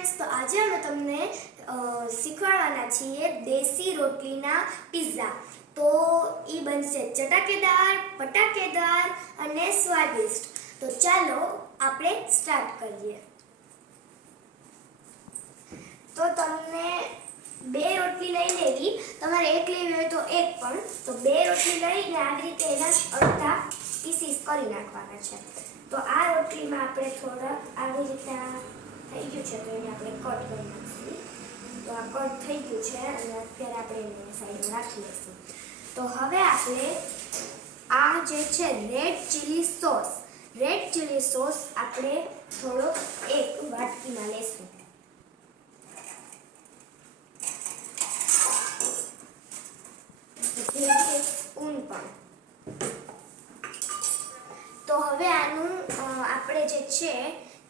Friends, તો આજે અમે તમને શીખવાડવાના છીએ દેશી રોટલીના પિઝા. તો એ બનશે ચટાકેદાર, પટાકેદાર અને સ્વાદિષ્ટ. તો ચાલો આપણે સ્ટાર્ટ કરીએ. તો તમને બે રોટલી લઈ લેવી. તમારે એક લેવી હોય તો એક પણ. તો બે રોટલી લઈને આવી રીતે એના અડધા પીસીસ કરી નાખવાના છે. તો આ રોટલીમાં આપણે થોડા આવી રીતના થઈ ગયું છે, તો એને આપણે કટ કરી નાખીશું. તો આ કટ થઈ ગયું છે અને અત્યારે આપણે એને સાઈડમાં રાખી લઈશું. તો હવે આપણે આ જે છે રેડ ચીલી સોસ આપણે થોડો એક વાટકીમાં લેશું. સ્પૂન પણ. તો હવે આનું આપણે જે છે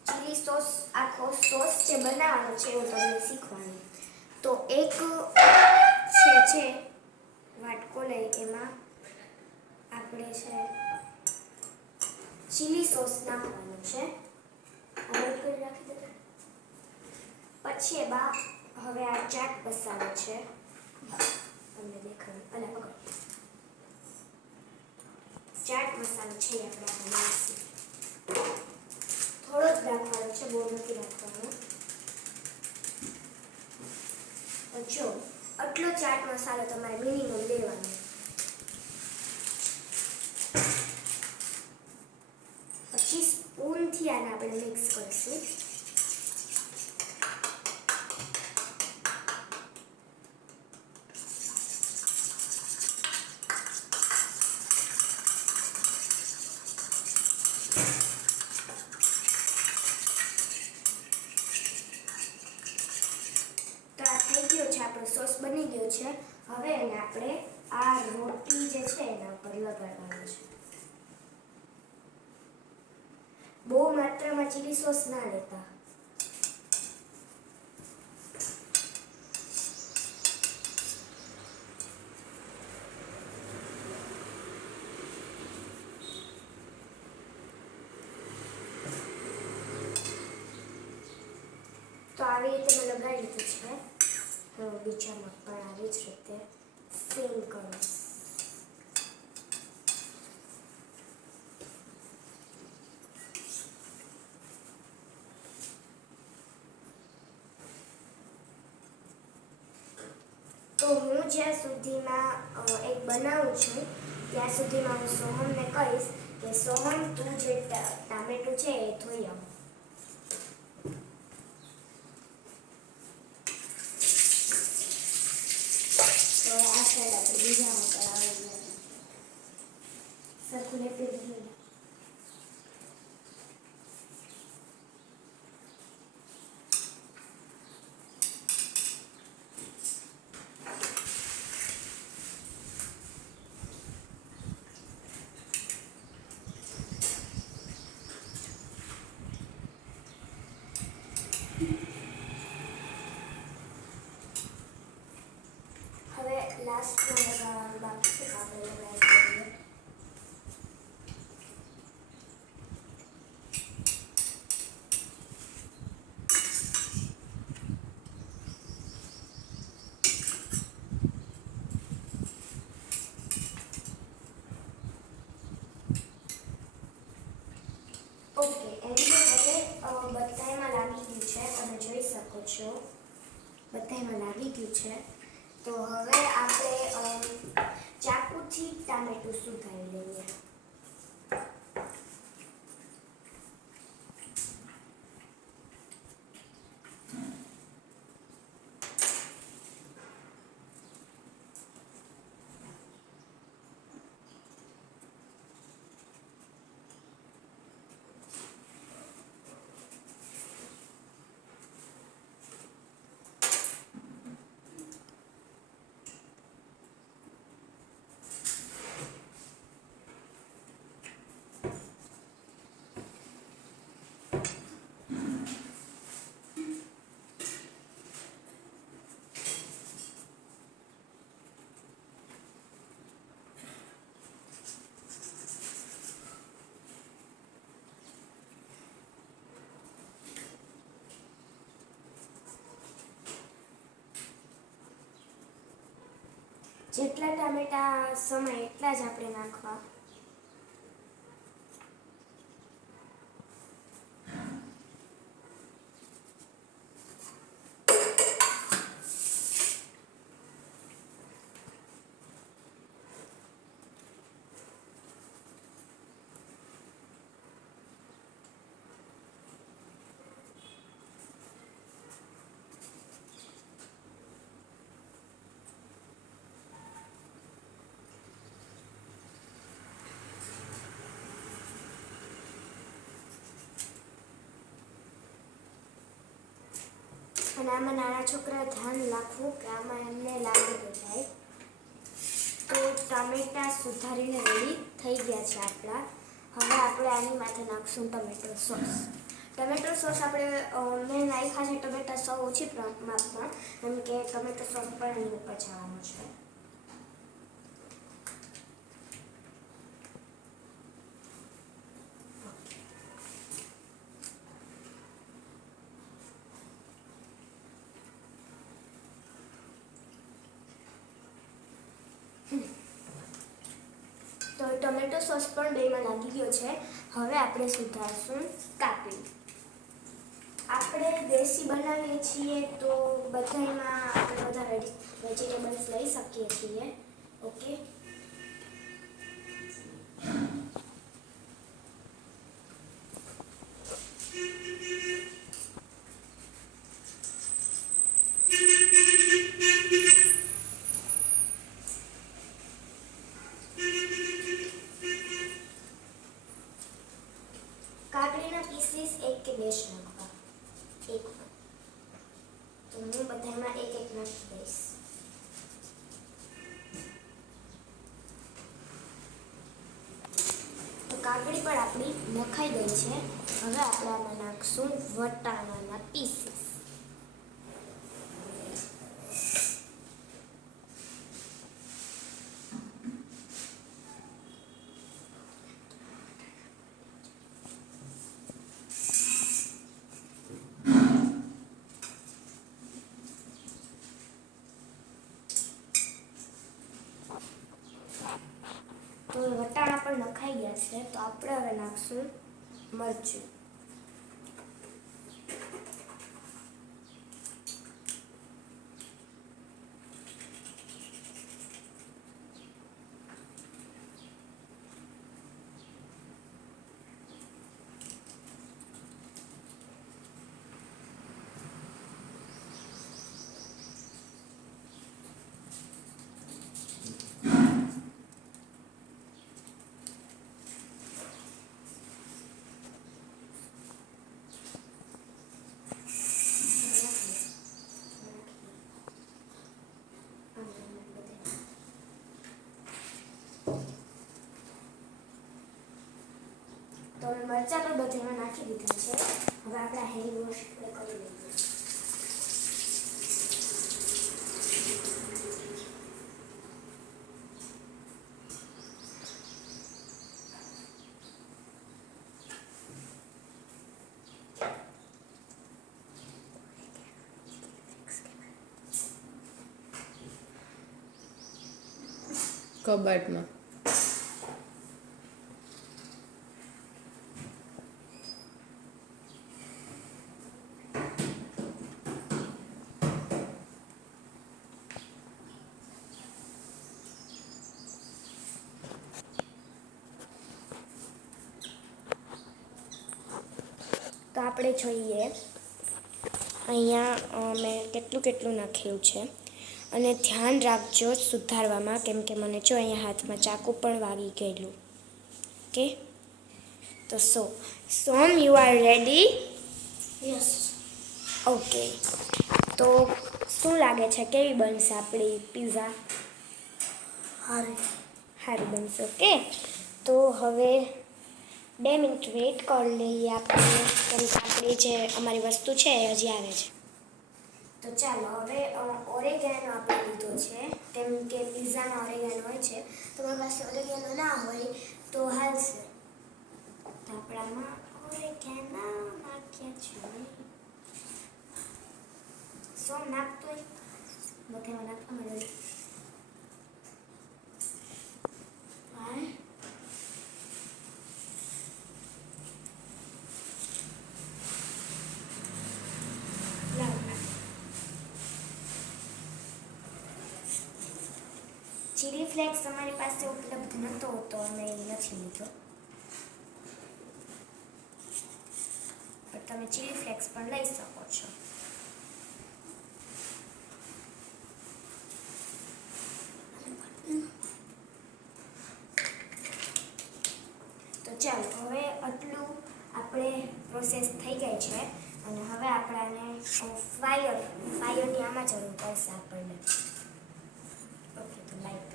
ચીલી સોસ, આખો સોસ જે બનાવવાનો છે એવું તમને શીખવાનું. તો એક છે વાટકો લઈ એમાં આપણે છે ચીલી સોસ નાખવાનું છે. રાખી દે. પછી એમાં હવે આ ચાટ મસાલો છે, તમને દેખાડું. અલા પકડ. ચાટ મસાલો છે આપણે નાખીશું. થોડો જ નાખવાનો છે, બહુ નથી નાખવાનો. જો આટલો ચાટ મસાલો તમારે મિનિમમ લેવાનો. પછી સ્પૂનથી આને આપણે મિક્સ કરીશું. થઈ ગયો છે, આપણો સોસ બની ગયો છે. હવે એને આપણે આ રોટલી જે છે એના ઉપર લગાડવાનું છે. બહુ માત્રામાં ચીલી સોસ ના લેતા. તો આવી રીતે મેં લગાડી લીધું છે. બીજામાં પણ આવી જ રીતે સેમ કરો. તો હું જ્યાં સુધીમાં એક બનાવું છું ત્યાં સુધીમાં હું સોહમને કહીશ કે સોહમ તું જે ટામેટું છે એ ધોઈ આવ. બીજામાં કરાવી સરખું લેતી દીધું. હવે લાસ્ટમાં લગાવવાનું બાકી છે, આપણે લગાવી દઈએ. ઓકે, એની હવે બધામાં લાગી ગયું છે, તમે જોઈ શકો છો. બધામાં લાગી ગયું છે. તો હવે આપણે ચાકુથી ટામેટું સુધારી લઈએ. જેટલા ટામેટા સમય એટલા જ આપણે નાખવા. અને આમાં નાના છોકરા ધ્યાન રાખવું કે આમાં એમને લાગી ન જાય. તો ટામેટા સુધારીને રેડી થઈ ગયા છે આપણા. હવે આપણે આની માથે નાખશું ટમેટો સોસ. ટમેટો સોસ આપણે મેં નાખ્યા છે ટમેટા સોસ ઓછી માપમાં, એમ કે ટમેટો સોસ પણ એની ઉપર જવાનું છે. તો ટમેટો સોસ પણ બેમાં લાગી ગયો છે. હવે આપણે સુધારશું કાકડી. આપણે દેશી બનાવીએ છીએ તો બધામાં આપણે બધા વેજીટેબલ્સ લઈ શકીએ છીએ. ઓકે, કાકડીના પીસીસ 1 કે 2 નાખવા. 1. તો હું બધામાં 1 નાખી દઈશ. તો કાકડી પણ આપણી નખાઈ ગઈ છે. હવે આપણે આમાં નાખશું વટાણાના પીસીસ. તો વટાણા પણ નખાઈ ગયા છે. તો આપણે હવે નાખશું મરચું. તો હવે મરચાં પણ બધામાં નાખી દીધા છે. હવે આપણે હેન્ડ વોશ કરી લઈએ. કબાટમાં તો આપણે જોઈએ અહીંયા મેં કેટલું નાખ્યું છે. અને ધ્યાન રાખજો સુધારવામાં, કેમ કે મને જો અહીંયા હાથમાં ચાકુ પણ વાગી ગયેલું. ઓકે, તો so you are ready? Yes. Okay, તો શું લાગે છે કેવી બનશે આપણી પિઝા? સારી બનશે. ઓકે, તો હવે 2 મિનિટ વેઇટ કરી લઈએ આપણે, કેમ કે આપણી જે અમારી વસ્તુ છે એ હજી આવે છે. તો ચાલો હવે ઓરેગાનો આપણે લીધો છે, કેમ કે પિઝામાં ઓરેગાનો હોય છે. તમારી પાસે ઓરેગાનો ના હોય તો હાલશે. તો આપણામાં ઓરેગાનો નાખ્યા છે. નાખતો બધામાં નાખવા મળે. ચીલી ફ્લેક્સ અમારી પાસે ઉપલબ્ધ નહોતો તો અમે નથી લીધો, પણ તમે ચીલી ફ્લેક્સ પણ લઈ શકો છો. તો ચાલો હવે આટલું આપણે પ્રોસેસ થઈ ગઈ છે અને હવે આપણે ફાયરની આમાં જરૂર પડશે આપણને. ઓકે, તો લાઈટ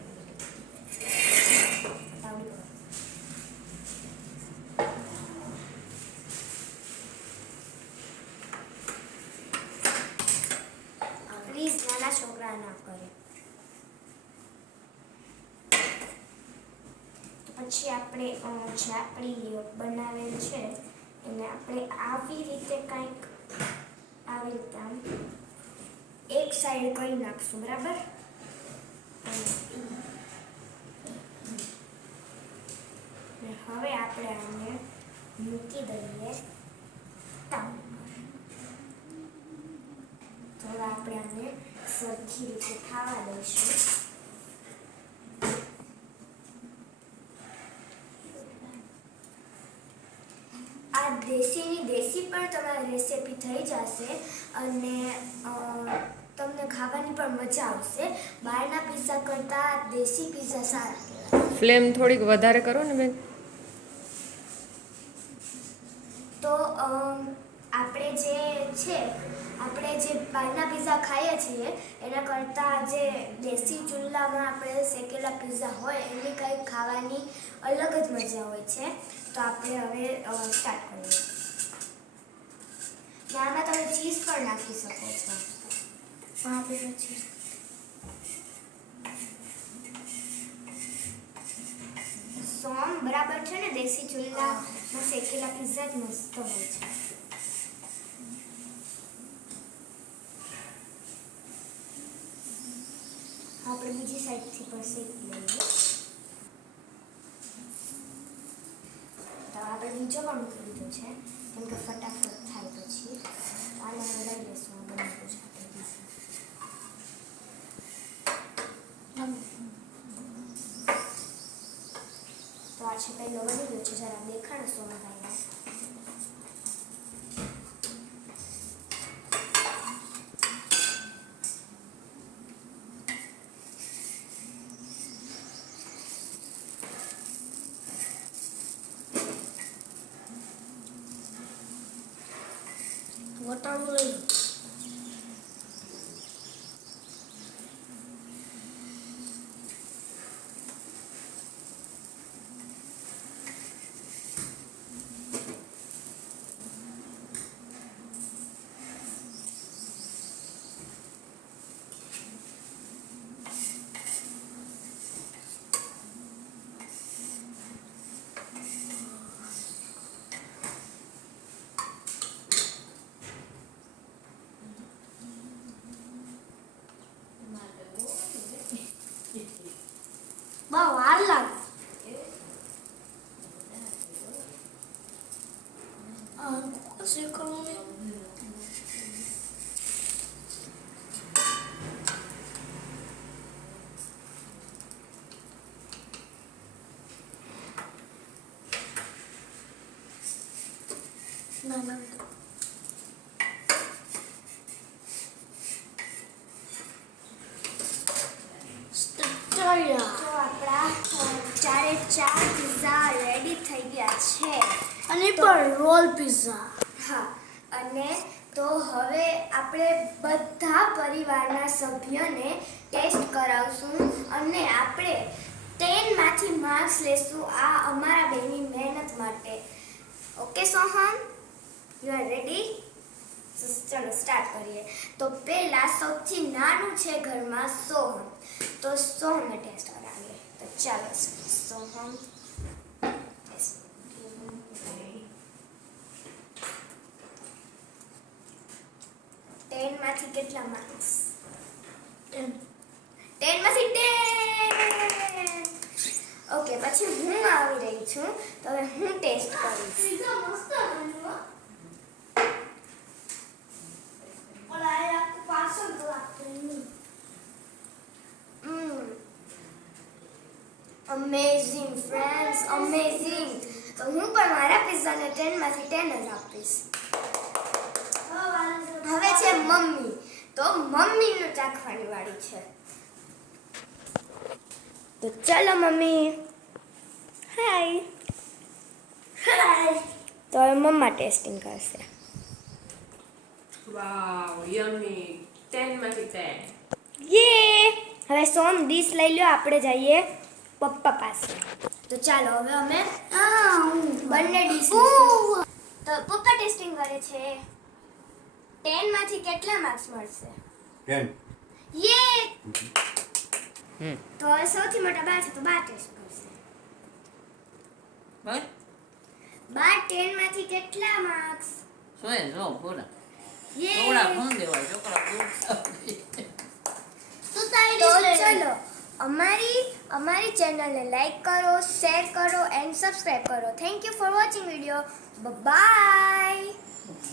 પ્લીઝ નાના છોકરા ના કરે. પછી આપણે જે આપણી બનાવેલ છે એને આપણે આવી રીતે કંઈક આવી રીતે આમ એક સાઈડ કરી નાખશું, બરાબર? હવે આપણે આને મૂકી દઈએ તાવ પર. તો હવે આપણે આને સરખી રીતે ખાવા દઈશું. આ દેશી પણ તમારી રેસીપી થઈ જશે અને તમને ખાવાની પણ મજા આવશે. બહારના પિઝા કરતાં દેશી પિઝા સારા કહેવાય. ફ્લેમ થોડીક વધારે કરો ને બેન. તો આપણે જે બહારના પિઝા ખાઈએ છીએ એના કરતાં જે દેશી ચૂલામાં આપણે શેકેલા પિઝા હોય એની કંઈક ખાવાની અલગ જ મજા હોય છે. તો આપણે હવે સ્ટાર્ટ કરીએ. આમાં તમે ચીઝ પણ નાખી શકો છો. આપણે ચીઝ સોમ બરાબર છે ને, દેશી ચૂલામાં શેકેલા પિઝા જ મસ્ત હોય છે. આપણે બીજી સાઈડથી પણ શેકી લઈએ. તો આપણે બીજો પણ મૂકી દીધો છે કેમ કે ફટાફટ થાય. પછી આને લઈ લઈશું. બનાવ્યું છે આપણે પિઝા. તો આ છે પહેલો બની ગયો છે. જરા દેખાડો સોમભાઈને. વટાણું લઈ લો. બહુ વાર લાગે. તો આપણા 4 પિઝા રેડી થઈ ગયા છે. અને પણ રોલ પિઝા. હા, અને તો હવે આપણે બધા પરિવારના સભ્યોને ટેસ્ટ કરાવશું અને આપણે 10 માંથી માર્ક્સ લેશું આ અમારા બેની મહેનત માટે. Okay Soham, you are ready? ચલો સ્ટાર્ટ કરીએ. તો પહેલા સૌથી નાનું છે ઘરમાં સોહમ. તો સોહમને ટેસ્ટ કરાવીએ. તો ચાલો સોહમ ટેસ્ટ. 10 માંથી કેટલા માર્ક્સ? 10 માંથી 10. ઓકે, પછી હું આવી રહી છું. તો હવે હું ટેસ્ટ કરીશ. પિઝા મસ્ત બન્યો. ઓલા આ પાછળ લાગતું. Amazing friends, amazing. તો હું પણ મારા પિઝાને 10 માંથી 10 જ આપીશ. હવે છે મમ્મી. તો મમ્મીનું ચાખવાની વાળી છે. તો ચલો મમ્મી. હાય. હાય. તો હવે મમ્મા ટેસ્ટિંગ કરશે. વાવ યમી 10 માંથી 10. યે. હવે સોમ ડીશ લઈ લ્યો, આપણે જઈએ પપ્પા પાસે. તો ચાલો હવે અમે બંને ડીશ લઈશું. તો પપ્પા ટેસ્ટિંગ કરે છે. 10 માંથી કેટલા માર્ક્સ મળશે? 10. યે. તો હવે સૌથી મોટા બા છે, તો બા ટેસ્ટ કરશે. બસ બા 10 માંથી કેટલા માર્ક્સ? સોએ સો પૂરા યે. થોડા ફોન દેવાય છોકરા તો ચલો અમારી ચેનલને લાઈક કરો, શેર કરો એન્ડ સબસ્ક્રાઇબ કરો. Thank you for watching video. By.